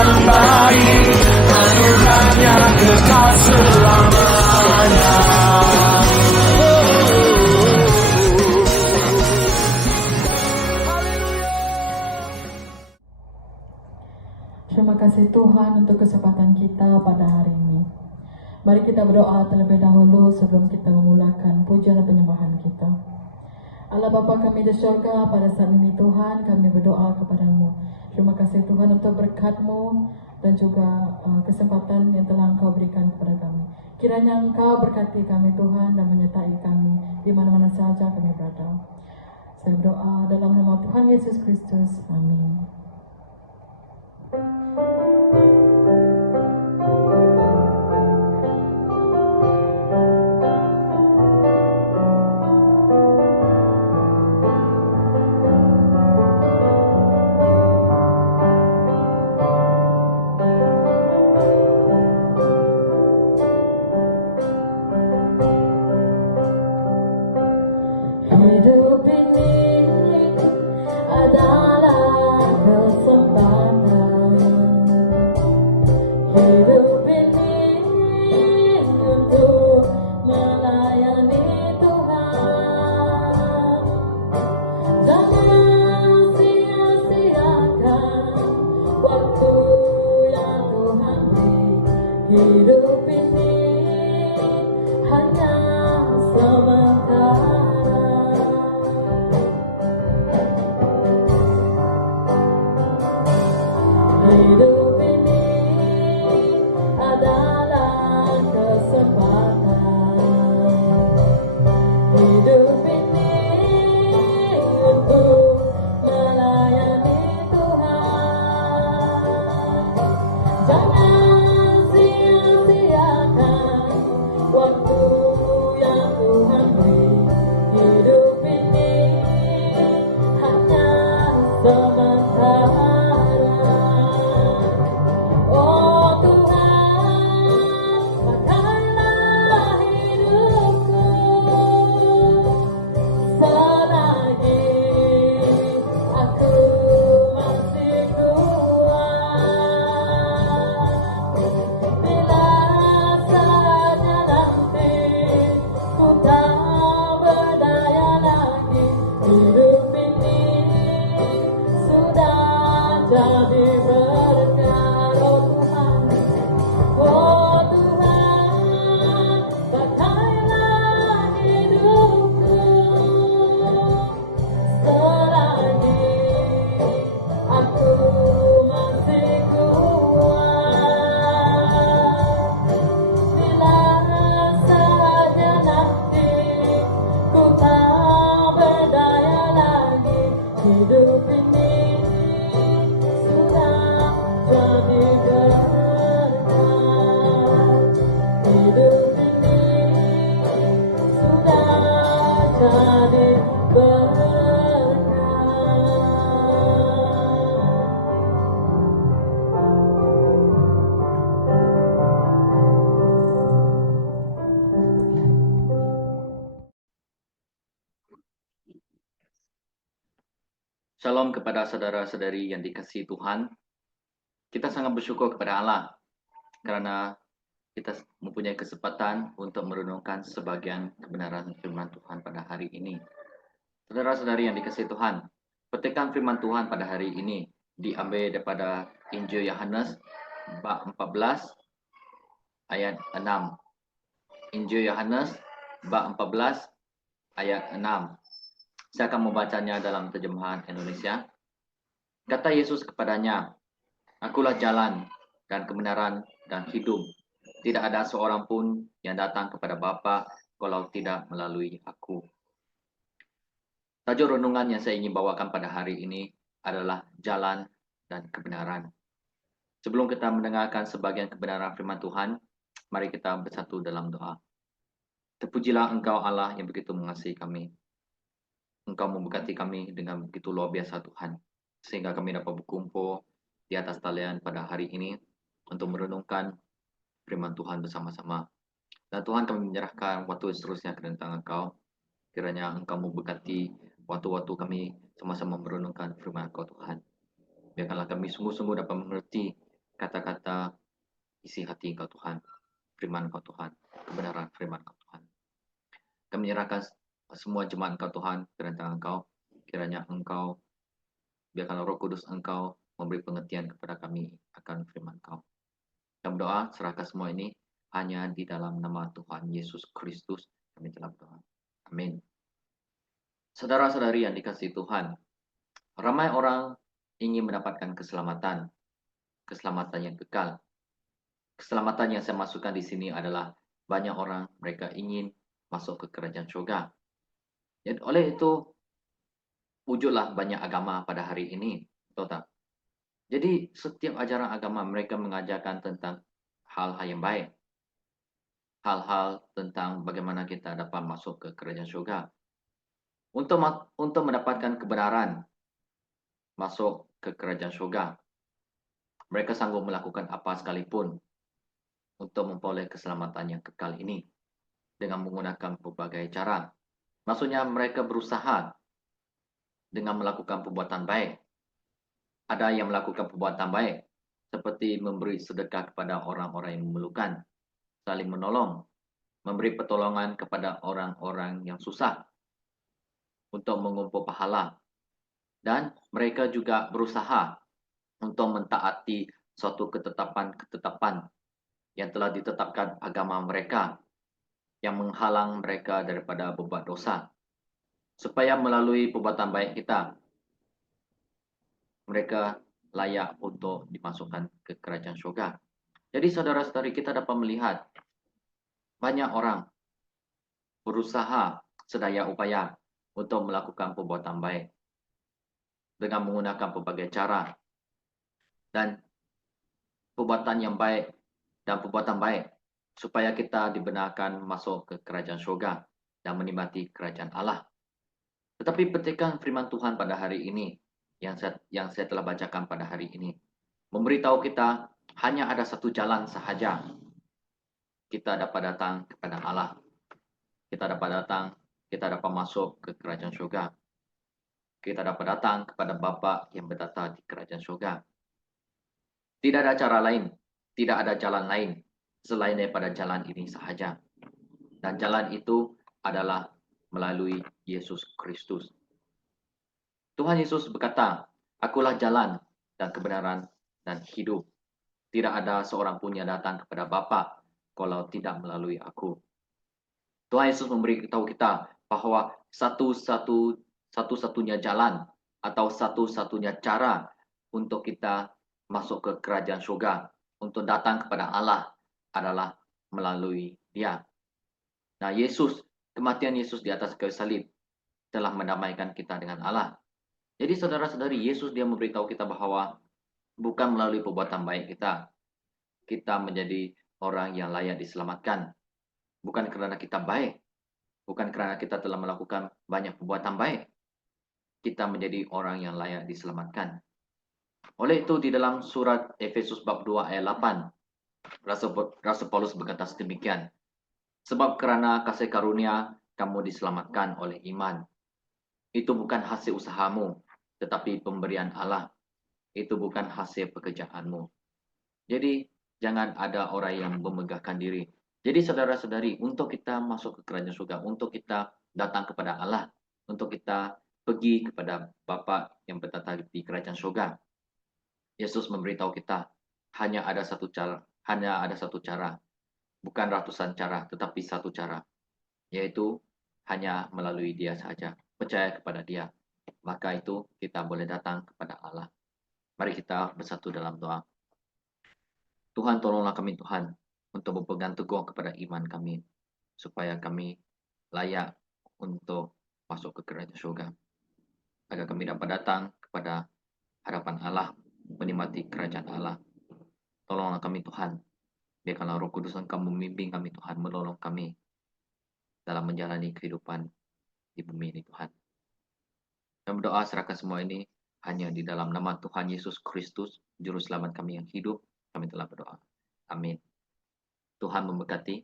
yang baik, anugerahnya kekal selamanya. Terima kasih Tuhan untuk kesempatan kita pada hari ini. Mari kita berdoa terlebih dahulu sebelum kita memulakan pujian dan penyembahan kita. Allah Bapa kami di surga, pada saat ini Tuhan kami berdoa kepadamu. Terima kasih Tuhan untuk berkat-Mu dan juga kesempatan yang telah Engkau berikan kepada kami. Kiranya Engkau berkati kami Tuhan dan menyertai kami di mana-mana saja kami berada. Saya berdoa dalam nama Tuhan Yesus Kristus. Amin. Hidup ini adalah kesempatan. Hidup ini untuk melayani Tuhan. Jangan sia-siakan waktu yang Tuhan beri. Hidup ini hanya sementara. Hidup ini adalah kesempatan. Hidup ini untuk melayani Tuhan. Jangan sia-siakan waktu yang Tuhan beri. Hidup ini hanya sementara. Oh Tuhan, pakailah hidupku selagi aku masih kuat. Bila saja nanti ku tak berdaya lagi, hidup ini sudah jadi berkat. Oh Tuhan, pakailah hidupku selagi aku masih kuat. Bila saja nanti ku tak berdaya lagi, hidup ini sudah jadi berkat. Hidup ini sudah jadi berkat. Shalom kepada saudara-saudari yang dikasihi Tuhan. Kita sangat bersyukur kepada Allah karena kita mempunyai kesempatan untuk merenungkan sebagian kebenaran firman Tuhan pada hari ini. Saudara-saudari yang dikasihi Tuhan, petikan firman Tuhan pada hari ini diambil daripada Injil Yohanes bab 14 ayat 6. Injil Yohanes bab 14 ayat 6. Saya akan membacanya dalam terjemahan Indonesia. Kata Yesus kepadanya, "Akulah jalan dan kebenaran dan hidup. Tidak ada seorang pun yang datang kepada Bapa kalau tidak melalui aku." Tajuk renungan yang saya ingin bawakan pada hari ini adalah jalan dan kebenaran. Sebelum kita mendengarkan sebagian kebenaran firman Tuhan, mari kita bersatu dalam doa. Terpujilah Engkau Allah yang begitu mengasihi kami. Engkau memberkati kami dengan begitu luar biasa Tuhan, sehingga kami dapat berkumpul di atas talian pada hari ini untuk merenungkan firman Tuhan bersama-sama. Dan Tuhan, kami menyerahkan waktu seterusnya ke dalam tangan Engkau. Kiranya Engkau memberkati waktu-waktu kami sama-sama merenungkan firman Engkau Tuhan. Biarkanlah kami sungguh-sungguh dapat mengerti kata-kata isi hati Engkau Tuhan, firman Engkau Tuhan, kebenaran firman Engkau Tuhan. Kami menyerahkan semua jemaat Engkau Tuhan ke dalam tangan Engkau. Kiranya Engkau, biarkanlah Roh Kudus Engkau memberi pengertian kepada kami akan firman Engkau. Kami berdoa, serahkan semua ini hanya di dalam nama Tuhan Yesus Kristus. Kami telah berdoa. Amin. Saudara-saudari yang dikasihi Tuhan, ramai orang ingin mendapatkan keselamatan, keselamatan yang kekal. Keselamatan yang saya masukkan di sini adalah banyak orang mereka ingin masuk ke kerajaan surga. Jadi oleh itu wujudlah banyak agama pada hari ini, betul tak? Jadi setiap ajaran agama mereka mengajarkan tentang hal-hal yang baik, hal-hal tentang bagaimana kita dapat masuk ke kerajaan surga. Untuk mendapatkan kebenaran masuk ke kerajaan surga, mereka sanggup melakukan apa sekalipun untuk memperoleh keselamatan yang kekal ini dengan menggunakan berbagai cara. Maksudnya mereka berusaha dengan melakukan perbuatan baik. Ada yang melakukan perbuatan baik seperti memberi sedekah kepada orang-orang yang memerlukan, saling menolong, memberi pertolongan kepada orang-orang yang susah untuk mengumpul pahala. Dan mereka juga berusaha untuk mentaati suatu ketetapan-ketetapan yang telah ditetapkan agama mereka yang menghalang mereka daripada berbuat dosa. Supaya melalui perbuatan baik kita, mereka layak untuk dimasukkan ke kerajaan surga. Jadi saudara-saudari, kita dapat melihat banyak orang berusaha sedaya upaya untuk melakukan perbuatan baik dengan menggunakan berbagai cara. Dan perbuatan yang baik dan perbuatan baik supaya kita dibenarkan masuk ke kerajaan surga dan menikmati kerajaan Allah. Tetapi petikan firman Tuhan pada hari ini yang saya telah bacakan pada hari ini memberitahu kita hanya ada satu jalan sahaja kita dapat datang kepada Allah. Kita dapat masuk ke kerajaan surga. Kita dapat datang kepada Bapa yang bertata di kerajaan surga. Tidak ada cara lain, tidak ada jalan lain selain daripada jalan ini sahaja. Dan jalan itu adalah melalui Yesus Kristus. Tuhan Yesus berkata, "Akulah jalan dan kebenaran dan hidup. Tidak ada seorang pun yang datang kepada Bapa kalau tidak melalui aku." Tuhan Yesus memberitahu kita bahwa satu-satunya jalan atau satu-satunya cara untuk kita masuk ke kerajaan surga, untuk datang kepada Allah adalah melalui Dia. Nah, kematian Yesus di atas kayu salib telah mendamaikan kita dengan Allah. Jadi saudara-saudari, Yesus dia memberitahu kita bahwa bukan melalui perbuatan baik kita menjadi orang yang layak diselamatkan. Bukan kerana kita baik, bukan kerana kita telah melakukan banyak perbuatan baik, kita menjadi orang yang layak diselamatkan. Oleh itu di dalam surat Efesus bab 2 ayat 8, Rasul Paulus berkata sedemikian. Sebab kerana kasih karunia kamu diselamatkan oleh iman. Itu bukan hasil usahamu, tetapi pemberian Allah. Itu bukan hasil pekerjaanmu. Jadi jangan ada orang yang memegahkan diri. Jadi saudara-saudari, untuk kita masuk ke kerajaan surga, untuk kita datang kepada Allah, untuk kita pergi kepada Bapa yang bertata di kerajaan surga, Yesus memberitahu kita hanya ada satu cara, bukan ratusan cara, tetapi satu cara, yaitu hanya melalui Dia saja. Percaya kepada Dia, maka itu kita boleh datang kepada Allah. Mari kita bersatu dalam doa. Tuhan, tolonglah kami Tuhan untuk berpegang teguh kepada iman kami, supaya kami layak untuk masuk ke kerajaan surga, agar kami dapat datang kepada hadapan Allah, menikmati kerajaan Allah. Tolonglah kami Tuhan, biarkanlah Roh Kudus Engkau membimbing kami Tuhan, menolong kami dalam menjalani kehidupan di bumi ini Tuhan. Dan berdoa serahkan semua ini hanya di dalam nama Tuhan Yesus Kristus, Juru Selamat kami yang hidup, kami telah berdoa. Amin. Tuhan memberkati.